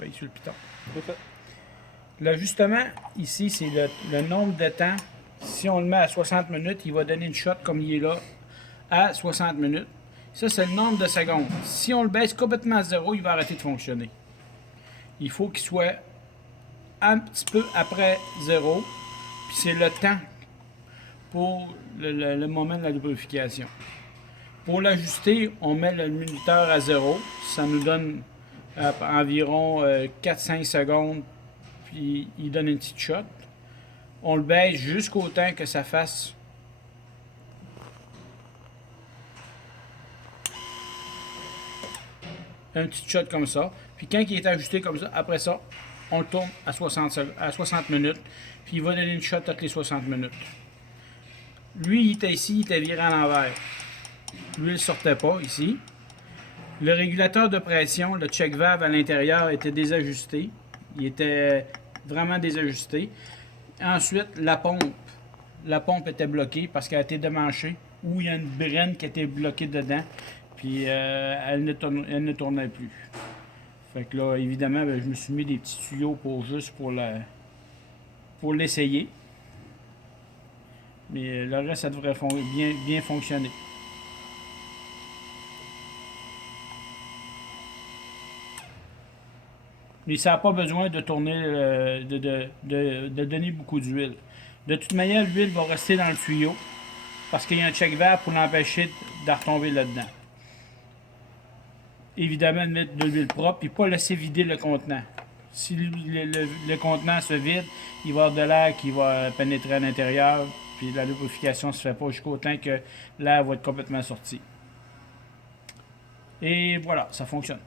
paye sur le piton. C'est fait. L'ajustement, ici, c'est le nombre de temps. Si on le met à 60 minutes, il va donner une shot comme il est là à 60 minutes. Ça, c'est le nombre de secondes. Si on le baisse complètement à zéro, il va arrêter de fonctionner. Il faut qu'il soit un petit peu après zéro. Puis c'est le temps pour le moment de la lubrification. Pour l'ajuster, on met le minuteur à zéro. Ça nous donne environ 4-5 secondes. Puis il donne une petite shot. On le baisse jusqu'au temps que ça fasse un petit shot comme ça. Puis quand il est ajusté comme ça, après ça, on le tourne à 60 minutes. Puis il va donner une shot toutes les 60 minutes. Lui, il était ici, il était viré à l'envers. Lui, il ne sortait pas ici. Le régulateur de pression, le check valve à l'intérieur était désajusté. Il était vraiment désajusté. Ensuite, la pompe. La pompe était bloquée parce qu'elle a été démanchée. Ou il y a une brenne qui était bloquée dedans. Puis elle ne tournait plus. Fait que là, évidemment, je me suis mis des petits tuyaux pour l'essayer. Mais le reste, ça devrait bien fonctionner. Mais ça n'a pas besoin de tourner, de donner beaucoup d'huile. De toute manière, l'huile va rester dans le tuyau parce qu'il y a un check valve pour l'empêcher de retomber là-dedans. Évidemment, de mettre de l'huile propre et pas laisser vider le contenant. Si le contenant se vide, il va y avoir de l'air qui va pénétrer à l'intérieur, puis la lubrification ne se fait pas jusqu'au temps que l'air va être complètement sorti. Et voilà, ça fonctionne.